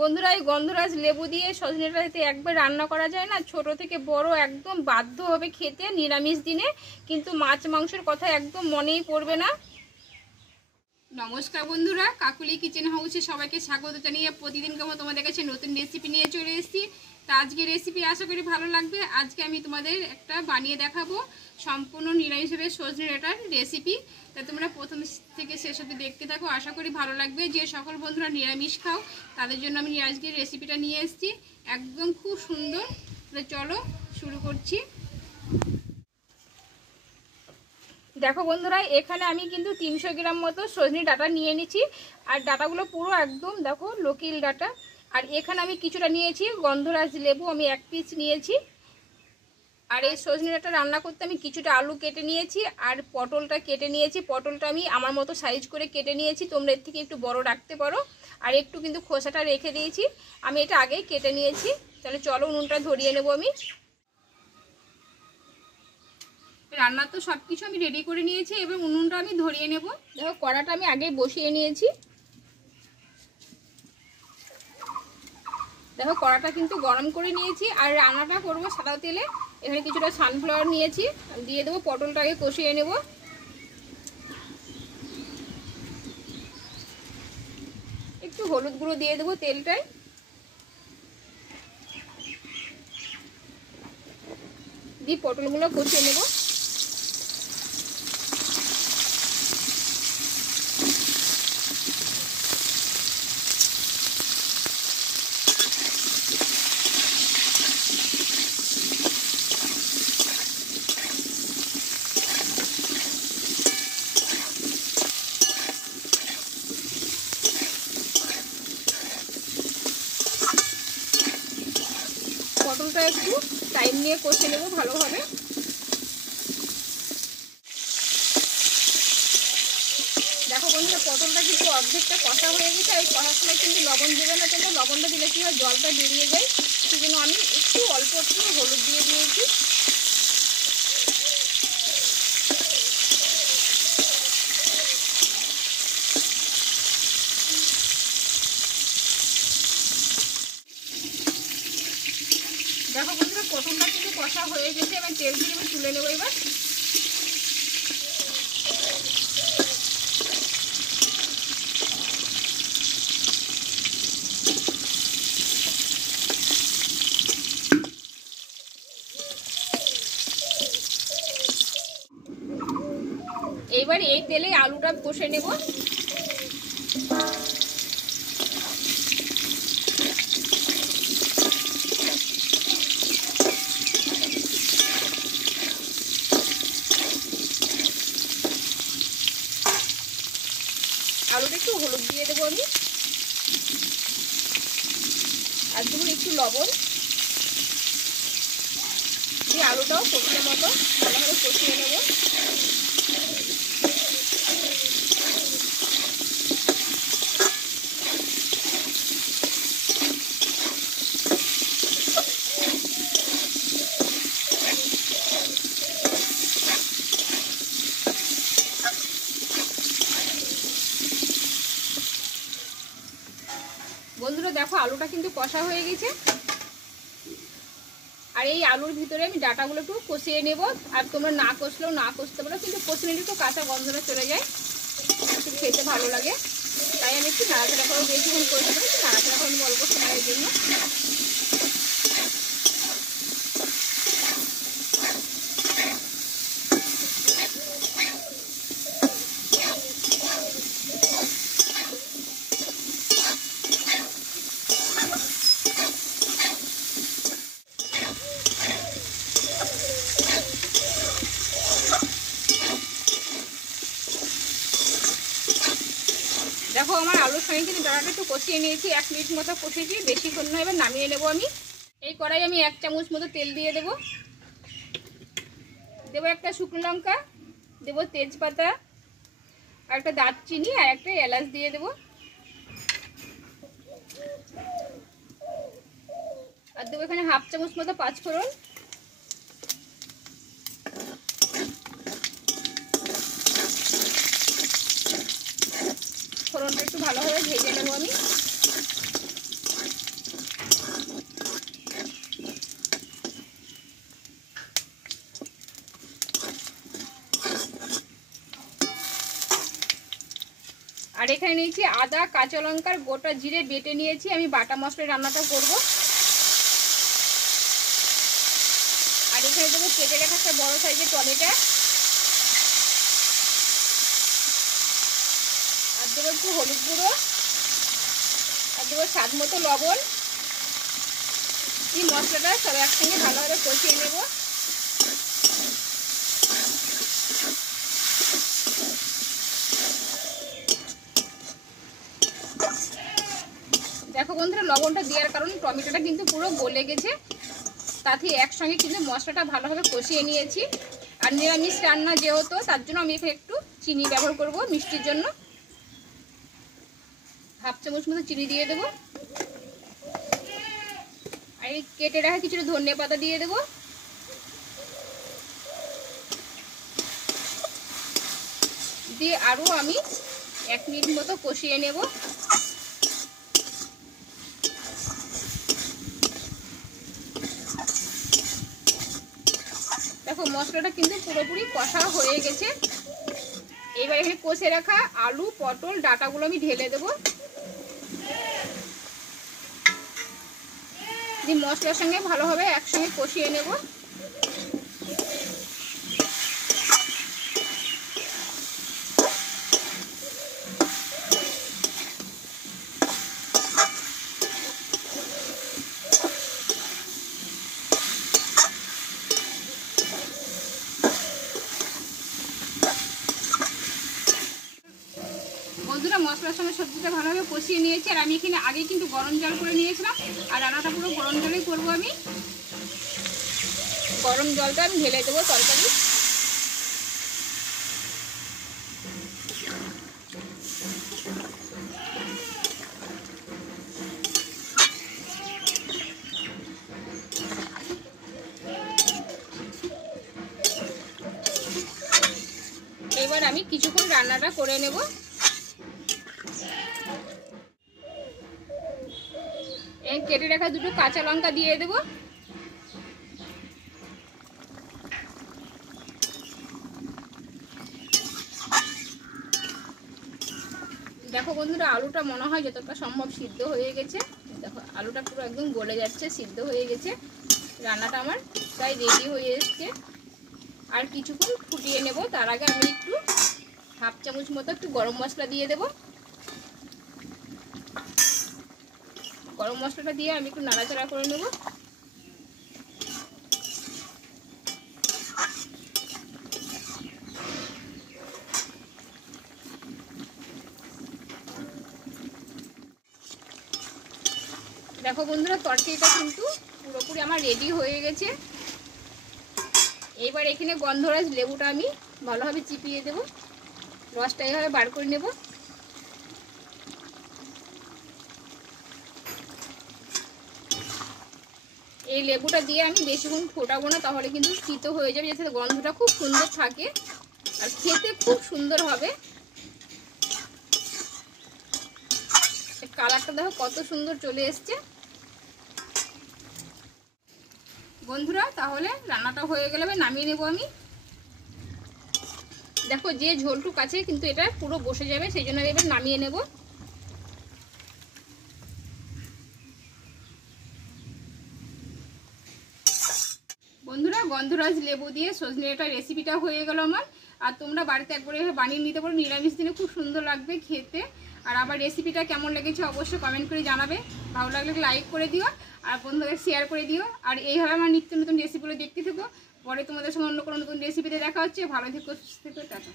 বন্ধুরা, এই গন্ধরাজ লেবু দিয়ে সজনেটা যাতে একবার রান্না করা যায় না, ছোট থেকে বড় একদম বাধ্য হবে খেতে নিরামিষ দিনে। কিন্তু মাছ মাংসের কথা একদম মনেই পড়বে না। নমস্কার বন্ধুরা, কাকুলি কিচেন হাউসে সবাইকে স্বাগত জানিয়ে প্রতিদিনকার মতো তোমাদের কাছে নতুন রেসিপি নিয়ে চলে এসেছি। তা আজকে রেসিপি আশা করি ভালো লাগবে। আজকে আমি তোমাদের একটা বানিয়ে দেখাবো সম্পূর্ণ নিরামিষভাবে সজনে ডাঁটার রেসিপি। তা তোমরা প্রথম থেকে শেষ অবধি দেখতে থাকো, আশা করি ভালো লাগবে। যে সকল বন্ধুরা নিরামিষ খাও তাদের জন্য আমি আজকের রেসিপিটা নিয়ে এসেছি, একদম খুব সুন্দর। চলো শুরু করছি। দেখো বন্ধুরা, এখানে আমি কিন্তু 300 গ্রাম মতো সজনে ডাঁটা নিয়ে নিচ্ছি। আর ডাঁটাগুলো পুরো একদম দেখো লোকিল ডাঁটা। আর এখানে আমি কিছুটা নিয়েছি গন্ধরাজ লেবু, আমি 1 পিস নিয়েছি। আর এই সজনে ডাঁটা রান্না করতে আমি কিছুটা আলু কেটে নিয়েছি আর পটলটা কেটে নিয়েছি। পটলটা আমি আমার মতো সাইজ করে কেটে নিয়েছি, তোমরা এর থেকে একটু বড় রাখতে পারো। আর একটু কিন্তু খোসাটা রেখে দিয়েছি, আমি এটা আগেই কেটে নিয়েছি। তাহলে চলো উনুনটা ধরিয়ে নেব। আমি রান্নার তো সব কিছু আমি রেডি করে নিয়েছি, এবার উনুনটা আমি ধরিয়ে নেব। দেখো কড়াটা আমি আগেই বসিয়ে নিয়েছি। দেখো কড়াটা কিন্তু গরম করে নিয়েছি। আর রান্নাটা করব সাদা তেলে। এখানে কিছুটা সানফ্লাওয়ার নিয়েছি, দিয়ে দেবো। পটলটাকে কষিয়ে নেব। একটু হলুদ গুঁড়ো দিয়ে দেবো তেলটায়, দিয়ে পটলগুলো কষিয়ে নেব। পটলটা একটু টাইম নিয়ে কষে নেব ভালোভাবে। দেখো বন্ধুরা, পটলটা কিন্তু অর্ধেকটা কষা হয়ে গেছে। এই কষার সময় কিন্তু লবণ দেবে না, কিন্তু লবণটা দিলে কি হয়, জলটা বেরিয়ে যায়। সেই জন্য আমি একটু অল্প একটু হলুদ দিয়ে দিয়েছি। দেখো বন্ধুরা, পটলটা কিন্তু কষা হয়ে গেছে। এবার তেল দিয়ে আমি তুলে নেবো। এবার এইবার এই তেলে আলুটা কষে নেব। আলুটা একটু হলুদ দিয়ে দেবো আমি, আর দেবো একটু লবণ দিয়ে আলুটাও কষানোর মতো ভালোভাবে কষিয়ে নেব। বন্ধুরা দেখো, আলুটা কিন্তু কষা হয়ে গেছে। আর এই আলুর ভিতরে আমি ডাঁটাগুলো একটু কষিয়ে নেব। আর তোমরা না কষলেও না কষতে পারো, কিন্তু কষে নিলে একটু কাঁচা গন্ধটা চলে যায়, একটু খেতে ভালো লাগে। তাই আমি একটু নাড়াচাড়া করে বেশিক্ষণ করতে পারি, একটু নাড়াচাড়া করে অল্প সময়ের জন্য। দেখো আমার আলুর সঙ্গে কিন্তু ডাঁটাটা একটু কষিয়ে নিয়েছি, 1 মিনিট মতো কষিয়েছি, বেশিক্ষণ নয়। এবার নামিয়ে নেব আমি। এই কড়াই আমি 1 চামচ মতো তেল দিয়ে দেবো। দেবো একটা শুকনো লঙ্কা, দেবো তেজপাতা, আর একটা দারচিনি, আর একটা এলাচ দিয়ে দেবো। আর দেবো এখানে 1/2 চামচ মতো পাঁচফোড়ন। ফোড়নটা একটু ভালোভাবে ভেজে নেব আমি। আর এখানে নিয়েছি আদা, কাঁচা লঙ্কার গোটা জিরে বেটে নিয়েছি। আমি বাটা মশলায় রান্নাটা করব। আর এখানে দেবো কেটে রাখা একটা বড় সাইজের টমেটো, আর দেবো একটু হলুদ গুঁড়ো, আর দেবো স্বাদ মতো লবণ। এই মশলাটা সব একসঙ্গে ভালোভাবে কষিয়ে নেব। দেখো বন্ধুরা, লবণটা দেওয়ার কারণে টমেটোটা কিন্তু পুরো গলে গেছে। তাতে একসঙ্গে কিন্তু মশলাটা ভালোভাবে কষিয়ে নিয়েছি। আর নিরামিষ রান্না যেহেতু, তার জন্য আমি এখানে একটু চিনি ব্যবহার করব মিষ্টির জন্য। হাফ চামচ মতো চিনি দিয়ে দেবো। আর এই কেটে রাখা কিছুটা ধনে পাতা দিয়ে দেবো। দিয়ে আরও আমি 1 মিনিট মতো কষিয়ে নেব। দেখো মশলাটা কিন্তু পুরোপুরি কষা হয়ে গেছে। এবার এখানে কষে রাখা আলু, পটল, ডাঁটাগুলো আমি ঢেলে দেবো। দিয়ে মশলার সঙ্গে ভালোভাবে একসঙ্গে কষিয়ে নেব। বন্ধুরা, মশলার সঙ্গে সবজিটা ভালোভাবে কষিয়ে নিয়েছি। আর আমি এখানে আগে কিন্তু গরম জল করে নিয়েছিলাম। আর রান্নাটা পুরো গরম জলেই করবো আমি। গরম জলটা আমি ঢেলে দেবো তরকারি। এবার আমি কিছুক্ষণ রান্নাটা করে নেব। কেটে রাখা দুটো কাঁচা লঙ্কা দিয়ে দেবো। দেখো বন্ধুরা, আলুটা মনে হয় যতটা সম্ভব সিদ্ধ হয়ে গেছে। দেখো আলুটা পুরো একদম গলে যাচ্ছে, সিদ্ধ হয়ে গেছে। রান্নাটা আমার প্রায় রেডি হয়ে এসছে। আর কিছুক্ষণ ফুটিয়ে নেব। তার আগে আমি একটু হাফ চামচ মতো একটু গরম মশলা দিয়ে দেব। গরম মশলাটা দিয়ে আমি একটু নাড়াচাড়া করে নেব। দেখো বন্ধুরা, তরকারিটা কিন্তু পুরোপুরি আমার রেডি হয়ে গেছে। এবার এখানে গন্ধরাজ লেবুটা আমি ভালোভাবে চিপিয়ে দেব। রসটা এভাবে বার করে নেব। এই লেবুটা দিয়ে আমি বেশিক্ষণ ফোটাবো না, তাহলে কিন্তু তিতো হয়ে যাবে। যাতে গন্ধটা খুব সুন্দর থাকে আর খেতে খুব সুন্দর হবে। কালারটা দেখো কত সুন্দর চলে এসছে। বন্ধুরা, তাহলে রান্নাটা হয়ে গেলে নামিয়ে নেব আমি। দেখো যে ঝোলটুক আছে কিন্তু এটা পুরো বসে যাবে, সেই জন্য এবার নামিয়ে নেব। বন্ধুরা, গন্ধরাজ লেবু দিয়ে সজনে ডাঁটার রেসিপিটা হয়ে গেল আমার। আর তোমরা বাড়িতে একবারে বানিয়ে নিতে পারো, নিরামিষ দিনে খুব সুন্দর লাগবে খেতে। আর আবার রেসিপিটা কেমন লেগেছে অবশ্যই কমেন্ট করে জানাবে। ভালো লাগলে লাইক করে দিও আর বন্ধুদের শেয়ার করে দিও। আর এইভাবে আমার নিত্য নতুন রেসিপিগুলো দেখতে থেকো। পরে তোমাদের সঙ্গে অন্য কোনো নতুন রেসিপিতে দেখা হচ্ছে। ভালো থেকো, সুস্থ থেকো, টাটা।